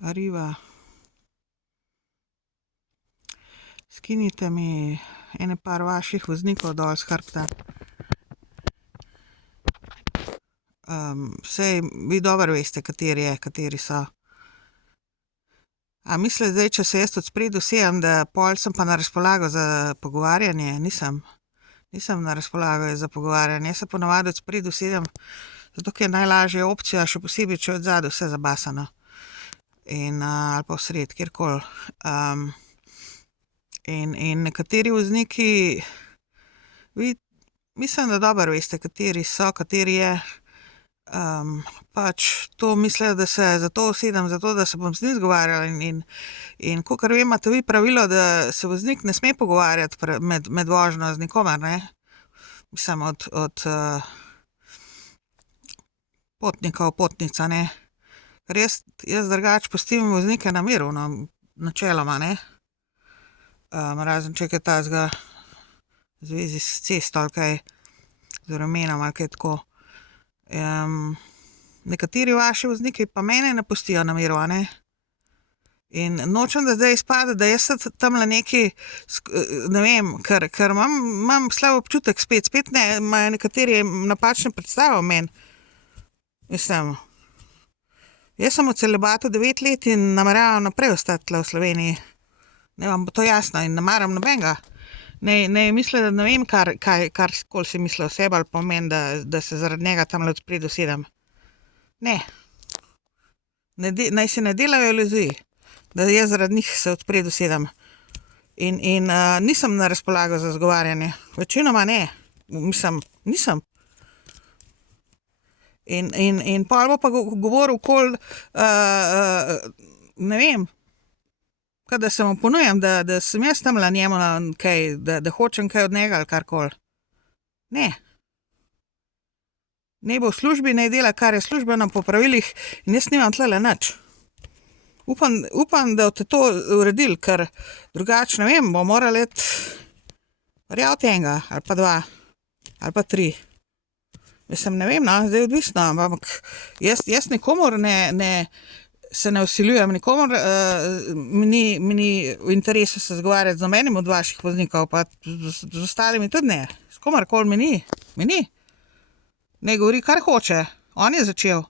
Arriva. Skinite mi ene par vaših voznikov dol s hrbta. Saj vi dobro veste, kateri so. A mislite zdaj, če se jaz od spredaj usedem, da pol sem pa na razpolago za pogovarjanje? Nisem. Nisem na razpolago za pogovarjanje. Jaz se ponavadi od spredaj usedem, zato ker je najlažja opcija, še posebej, če je od zadaj vse zabasano. Ali pa vsred, kjerkoli. In nekateri vozniki, vi mislim, da dobro veste, kateri so, kateri je. Pač to mislijo, da se zato usedem, zato da se bom z njim zgovarjala in kakor vem, imate vi pravilo, da se voznik ne sme pogovarjati med vožnjo z nikomer, ne? Mislim, od potnikov, potnica, ne? Ker jaz drugače pustim voznike na miru, no, načeloma, ne? Razen če je kaj takega v zvezi s cesto ali kaj, z vremenom ali kaj tako. Nekateri vaši vozniki pa mene ne pustijo na miru, a ne. In nočem, da zdaj izpade, da jaz se tamle nekaj, ne vem, ker imam slab občutek spet ne, imajo nekateri napačne predstave o meni. Mislim, jaz sem v celibatu 9 let in nameravam naprej ostati tule v Sloveniji. Naj vam bo to jasno in ne maram nobenega. Ne misli, da ne vem, karkoli si misli o sebi ali pa o meni, da se zaradi njega tamle od spredaj usedem. Ne. Naj si ne delajo iluzij, da jaz zaradi njih se od spredaj usedem. In nisem na razpolago za zgovarjanje. Večinoma ne. Mislim, nisem. In pol bo pa govoril okoli, ne vem, kaj da se mu ponujam, da sem jaz tamle njemu kaj, da hočem kaj od njega ali karkoli. Ne. Naj bo v službi, naj dela, kar je službeno po pravilih in jaz nimam tulele nič. Upam, da boste to uredili, ker drugače, ne vem, bomo morali iti prijaviti enega ali pa 2 ali pa 3. Mislim, ne vem, no, zdaj odvisno, ampak jaz nikomur se ne vsiljujem, nikomur mi ni v interesu se zgovarjati z nobenim od vaših voznikov, pa z ostalimi tudi ne. S komerkoli mi ni. Naj govori, kar hoče. On je začel.